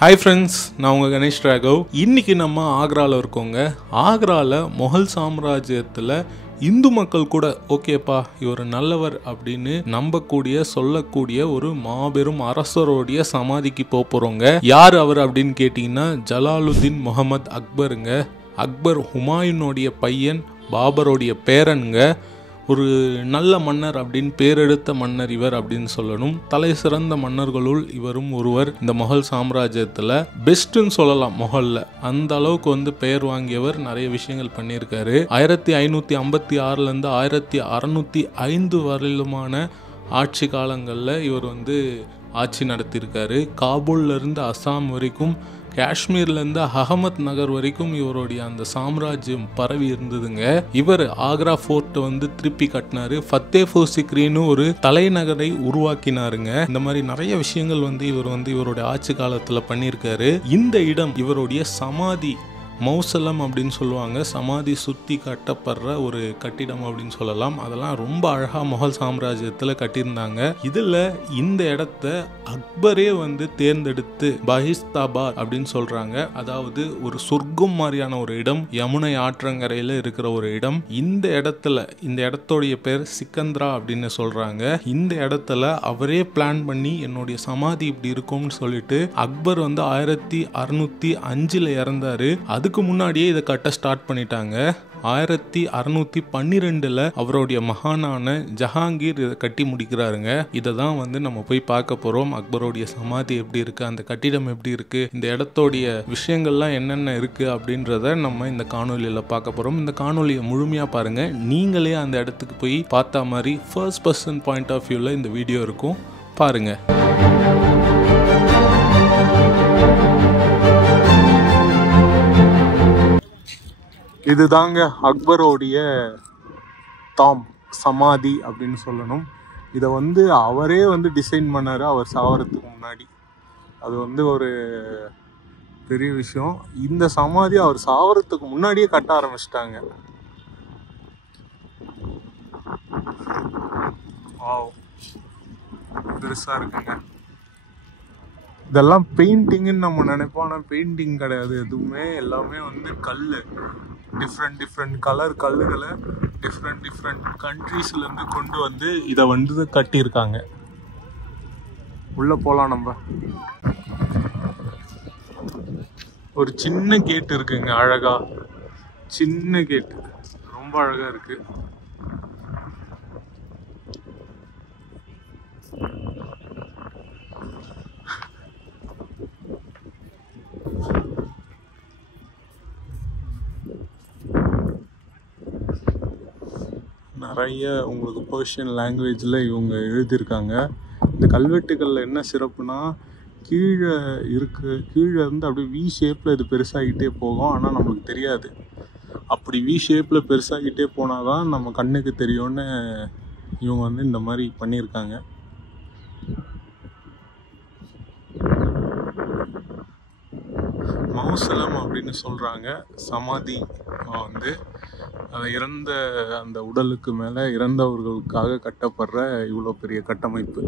Hi friends, நான் உங்கள் கணேஷ் ராகவ். இன்றைக்கி நம்ம ஆக்ராவில் இருக்கோங்க. ஆக்ராவில் முகல் சாம்ராஜ்யத்தில் இந்து மக்கள் கூட ஓகேப்பா இவர் நல்லவர் அப்படின்னு நம்பக்கூடிய சொல்லக்கூடிய ஒரு மாபெரும் அரசருடைய சமாதிக்கு போகிறோங்க. யார் அவர் அப்படின்னு கேட்டிங்கன்னா ஜலாலுதீன் முகமது அக்பருங்க. அக்பர் ஹுமாயூனுடைய பையன், பாபருடைய பேரனுங்க. ஒரு நல்ல மன்னர் அப்படின்னு பேரெடுத்த மன்னர் இவர் அப்படின்னு சொல்லணும். தலை சிறந்த மன்னர்களுள் இவரும் ஒருவர். இந்த முகல் சாம்ராஜ்யத்தில் பெஸ்ட்ன்னு சொல்லலாம். முகல்ல அந்த அளவுக்கு பெயர் வாங்கியவர். நிறைய விஷயங்கள் பண்ணியிருக்காரு. 1556 1605 வரையிலுமான ஆட்சி காலங்களில் இவர் ஆட்சி நடத்தியிருக்காரு. காபூல்ல இருந்து அசாம் வரைக்கும், காஷ்மீர்லேருந்து அகமத் நகர் வரைக்கும் இவருடைய அந்த சாம்ராஜ்யம் பரவி இருந்ததுங்க. இவர் ஆக்ரா ஃபோர்ட்டை திருப்பி கட்டினாரு. ஃபத்தேபூர் சிக்ரின்னு ஒரு தலைநகரை உருவாக்கினாருங்க. இந்த மாதிரி நிறைய விஷயங்கள் இவருடைய ஆட்சி காலத்தில் பண்ணியிருக்காரு. இந்த இடம் இவருடைய சமாதி மௌசலம் அப்படின்னு சொல்லுவாங்க. சமாதி சுற்றி கட்டப்படுற ஒரு கட்டிடம் அப்படின்னு சொல்லலாம். அதெல்லாம் ரொம்ப அழகாக முகல் சாம்ராஜ்யத்தில் கட்டியிருந்தாங்க. இதில் இந்த இடத்த அக்பரே தேர்ந்தெடுத்து பஹிஸ்தாபாத் அப்படின்னு சொல்கிறாங்க. அதாவது ஒரு சொர்க்கம் மாதிரியான ஒரு இடம், யமுனை ஆற்றங்கரையில் இருக்கிற ஒரு இடம். இந்த இடத்தோடைய பேர் சிக்கந்திரா அப்படின்னு சொல்கிறாங்க. இந்த இடத்துல அவரே பிளான் பண்ணி என்னுடைய சமாதி இப்படி இருக்கும்னு சொல்லிட்டு அக்பர் 1605 இறந்தாரு. அதுக்கு முன்னாடியே இதை கட்ட ஸ்டார்ட் பண்ணிட்டாங்க. 1612 அவருடைய மகானான ஜஹாங்கீர் இதை கட்டி முடிக்கிறாருங்க. இதை தான் நம்ம போய் பார்க்க போறோம். அக்பருடைய சமாதி எப்படி இருக்கு, அந்த கட்டிடம் எப்படி இருக்கு, இந்த இடத்தோடைய விஷயங்கள்லாம் என்னென்ன இருக்கு அப்படின்றத நம்ம இந்த காணொலியில பார்க்க போறோம். இந்த காணொலியை முழுமையா பாருங்க. நீங்களே அந்த இடத்துக்கு போய் பார்த்த மாதிரி ஃபர்ஸ்ட் பர்சன் பாயிண்ட் ஆஃப் வியூல இந்த வீடியோ இருக்கும், பாருங்க. இதுதாங்க அக்பரோடைய சமாதி அப்படின்னு சொல்லணும். இதை அவரே டிசைன் பண்ணாரு அவர் சாவறதுக்கு முன்னாடி. அது ஒரு பெரிய விஷயம். இந்த சமாதி அவர் சாவறதுக்கு முன்னாடியே கட்ட ஆரம்பிச்சிட்டாங்க. பெருசா இருக்குங்க. இதெல்லாம் பெயிண்டிங்னு நம்ம நினைப்போம். ஆனால் பெயிண்டிங் கிடையாது எதுவுமே. எல்லாமே கல், டிஃப்ரெண்ட் கலர் கல்லுகளை டிஃப்ரெண்ட் கண்ட்ரீஸ்லேருந்து கொண்டு இதை கட்டியிருக்காங்க. உள்ள போகலாம் நம்ம. ஒரு சின்ன கேட் இருக்குங்க, அழகா சின்ன கேட், ரொம்ப அழகா இருக்கு. நிறைய உங்களுக்கு பெர்ஷியன் லாங்குவேஜில் இவங்க எழுதியிருக்காங்க. இந்த கல்வெட்டுகளில் என்ன சிறப்புனா, கீழே இருந்து அப்படியே வி ஷேப்பில் இது பெருசாகிட்டே போகும். ஆனால் நம்மளுக்கு தெரியாது. அப்படி வி ஷேப்பில் பெருசாகிட்டே போனால் தான் நம்ம கண்ணுக்கு தெரியும்னு இவங்க இந்த மாதிரி பண்ணியிருக்காங்க. மௌசலம் அப்படின்னு சொல்கிறாங்க. சமாதி இறந்த அந்த உடலுக்கு மேலே இறந்தவர்களுக்காக கட்டப்படுற இவ்வளோ பெரிய கட்டமைப்பு.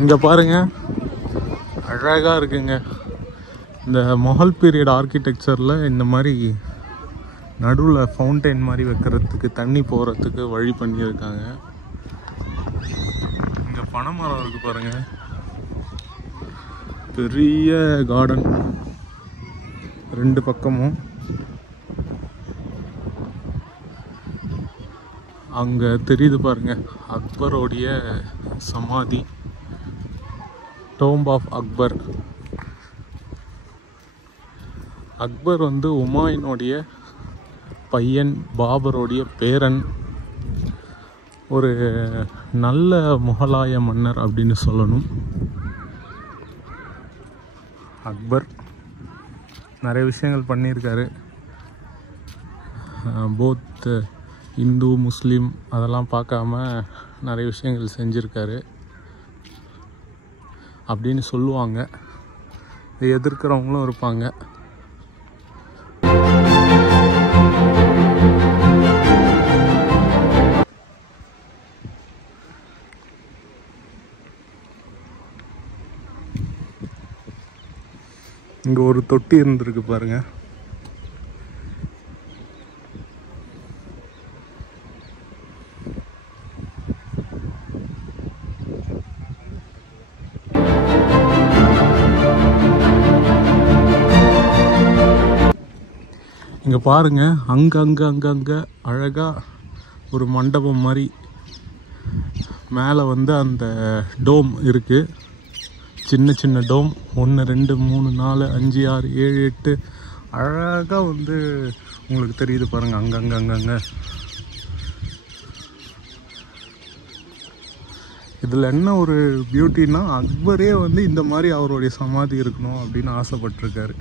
இங்கே பாருங்க, அழகாக இருக்குங்க. இந்த முகல் பீரியட் ஆர்கிடெக்சரில் இந்த மாதிரி நடுவில் ஃபவுண்டைன் மாதிரி வைக்கிறதுக்கு, தண்ணி போகிறதுக்கு வழி பண்ணியிருக்காங்க. இங்கே பனைமரம் இருக்குது பாருங்க, பெரிய கார்டன் ரெண்டு பக்கமும். அங்கே தெரியுது பாருங்க அக்பரோடைய சமாதி, டோம்ப் ஆஃப் அக்பர். அக்பர் ஹுமாயூனுடைய பையன், பாபருடைய பேரன். ஒரு நல்ல முகலாய மன்னர் அப்படின்னு சொல்லணும். அக்பர் நிறைய விஷயங்கள் பண்ணியிருக்காரு. போத் இந்து முஸ்லீம் அதெல்லாம் பார்க்காம நிறைய விஷயங்கள் செஞ்சுருக்காரு அப்படின்னு சொல்லுவாங்க. இதை எதிர்க்கிறவங்களும் இருப்பாங்க. இங்கே ஒரு தொட்டி இருந்திருக்கு பாருங்க. இங்கே பாருங்க, அங்கே அழகாக ஒரு மண்டபம் மாதிரி மேலே வந்து அந்த டோம் இருக்குது. சின்ன சின்ன டோம் 1 2 3 4 5 6 7 8 அழகாக வந்து உங்களுக்கு தெரியுது பாருங்கள். அங்கங்கே இதில் என்ன ஒரு பியூட்டின்னா, அக்பரே வந்து இந்த மாதிரி அவருடைய சமாதி இருக்கணும் அப்படின்னு ஆசைப்பட்டிருக்காரு.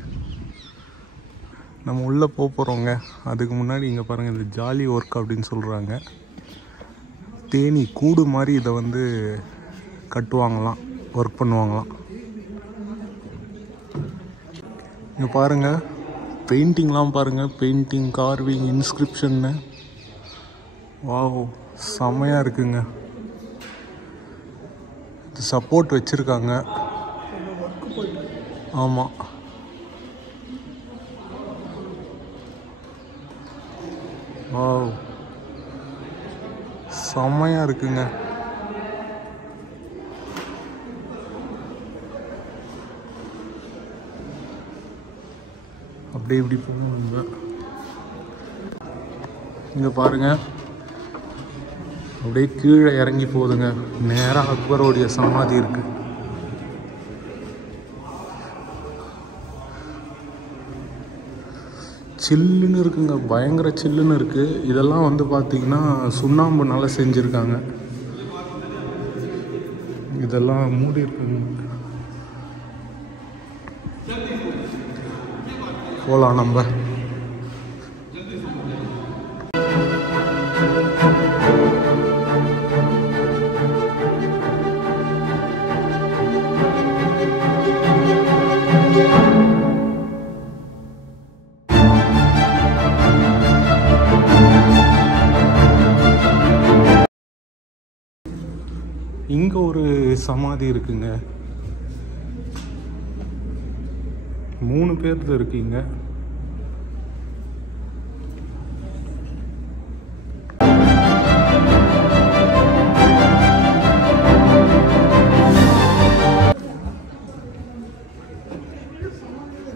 நம்ம உள்ளே போகிறோங்க. அதுக்கு முன்னாடி இங்கே பாருங்கள், இந்த ஜாலி ஒர்க் அப்படின்னு சொல்கிறாங்க. தேனி கூடு மாதிரி இதை வந்து கட்டுவாங்களாம், ஒர்க் பண்ணுவாங்களாம். இங்கே பாருங்கள், பெயிண்டிங்லாம் பாருங்கள், பெயிண்டிங், கார்விங், இன்ஸ்கிரிப்ஷன்னு. வாவ், செமையாக இருக்குங்க. இது சப்போர்ட் வச்சுருக்காங்க. ஆமாம், வாவ், செம்மையாக இருக்குங்க. அப்படியே இப்படி போகணுங்க. இங்கே பாருங்கள், அப்படியே கீழே இறங்கி போகுதுங்க. நேராக அக்பரோடைய சமாதி இருக்குது. சில்லுன்னு இருக்குங்க, பயங்கர சில்லுன்னு இருக்குது. இதெல்லாம் வந்து பார்த்திங்கன்னா சுண்ணாம்புனால செஞ்சுருக்காங்க. இதெல்லாம் மூடி இருக்குங்க. போகலாம் நம்ம. இங்கே ஒரு சமாதி இருக்குங்க. 3 பேர் இருக்கீங்க.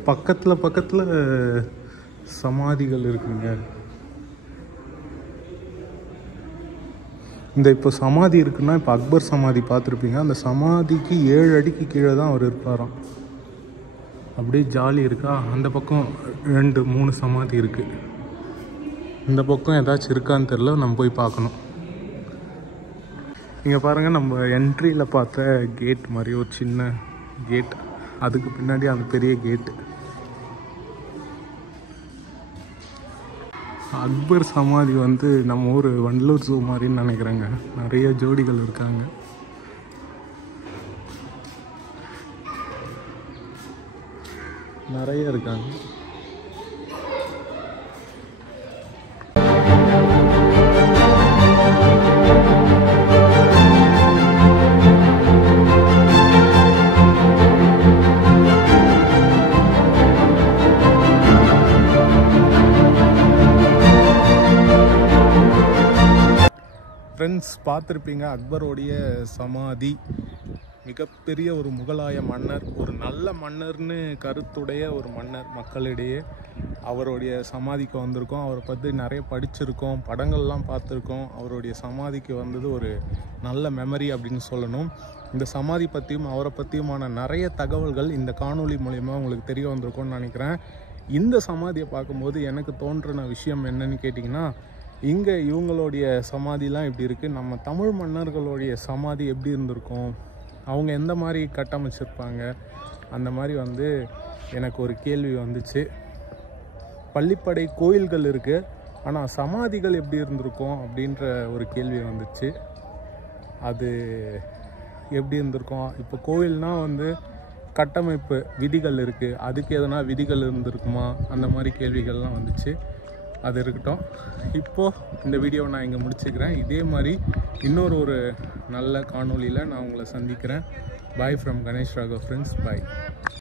பக்கத்தில் சமாதிகள் இருக்குங்க. இந்த இப்போ சமாதி இருக்குன்னா, இப்போ அக்பர் சமாதி பார்த்துருப்பீங்க. அந்த சமாதிக்கு 7 அடிக்கு கீழே தான் அவர் இருப்பாராம். அப்படியே ஜாலி இருக்கா. அந்த பக்கம் 2 3 சமாதி இருக்குது. இந்த பக்கம் ஏதாச்சும் இருக்கான்னு தெரில, நம்ம போய் பார்க்கணும். இங்கே பாருங்கள், நம்ம என்ட்ரியில் பார்த்த கேட் மாதிரி ஒரு சின்ன கேட், அதுக்கு பின்னாடி அந்த பெரிய கேட்டு. அக்பர் சமாதி வந்து நம்ம ஊர் வண்டலூர் ஜூ மாதிரின்னு நினைக்கிறேங்க. நிறைய ஜோடிகள் இருக்காங்க. நிறைய இருக்காங்க. ஃப்ரெண்ட்ஸ், பார்த்துருப்பீங்க அக்பரோடைய சமாதி. மிகப்பெரிய ஒரு முகலாய மன்னர், ஒரு நல்ல மன்னர்னு கருத்துடைய ஒரு மன்னர் மக்களிடையே. அவருடைய சமாதிக்கு வந்திருக்கோம். அவரை பற்றி நிறைய படிச்சிருக்கோம், படங்கள்லாம் பார்த்துருக்கோம். அவருடைய சமாதிக்கு வந்தது ஒரு நல்ல மெமரி அப்படின்னு சொல்லணும். இந்த சமாதி பற்றியும் அவரை பற்றியுமான நிறைய தகவல்கள் இந்த காணொளி மூலயமா உங்களுக்கு தெரிய வந்திருக்கும்னு நினைக்கிறேன். இந்த சமாதியை பார்க்கும்போது எனக்கு தோன்றின விஷயம் என்னன்னு கேட்டிங்கன்னா, இங்கே இவங்களுடைய சமாதிலாம் எப்படி இருக்குது, நம்ம தமிழ் மன்னர்களுடைய சமாதி எப்படி இருந்திருக்கும், அவங்க எந்த மாதிரி கட்டமைச்சிருப்பாங்க, அந்த மாதிரி வந்து எனக்கு ஒரு கேள்வி வந்துச்சு. பள்ளிப்படை கோயில்கள் இருக்குது, ஆனால் சமாதிகள் எப்படி இருந்திருக்கும் அப்படின்ற ஒரு கேள்வி வந்துச்சு. அது எப்படி இருந்திருக்கும்? இப்போ கோயில்னால் வந்து கட்டமைப்பு விதிகள் இருக்குது, அதுக்கு எதனா விதிகள் இருந்திருக்குமா, அந்த மாதிரி கேள்விகள்லாம் வந்துச்சு. அது இருக்கட்டும். இப்போது இந்த வீடியோவை நான் இங்கே முடிச்சுக்கிறேன். இதே மாதிரி இன்னொரு நல்ல காணொளியில் நான் உங்களை சந்திக்கிறேன். Bye from Ganesh Raghav friends. Bye.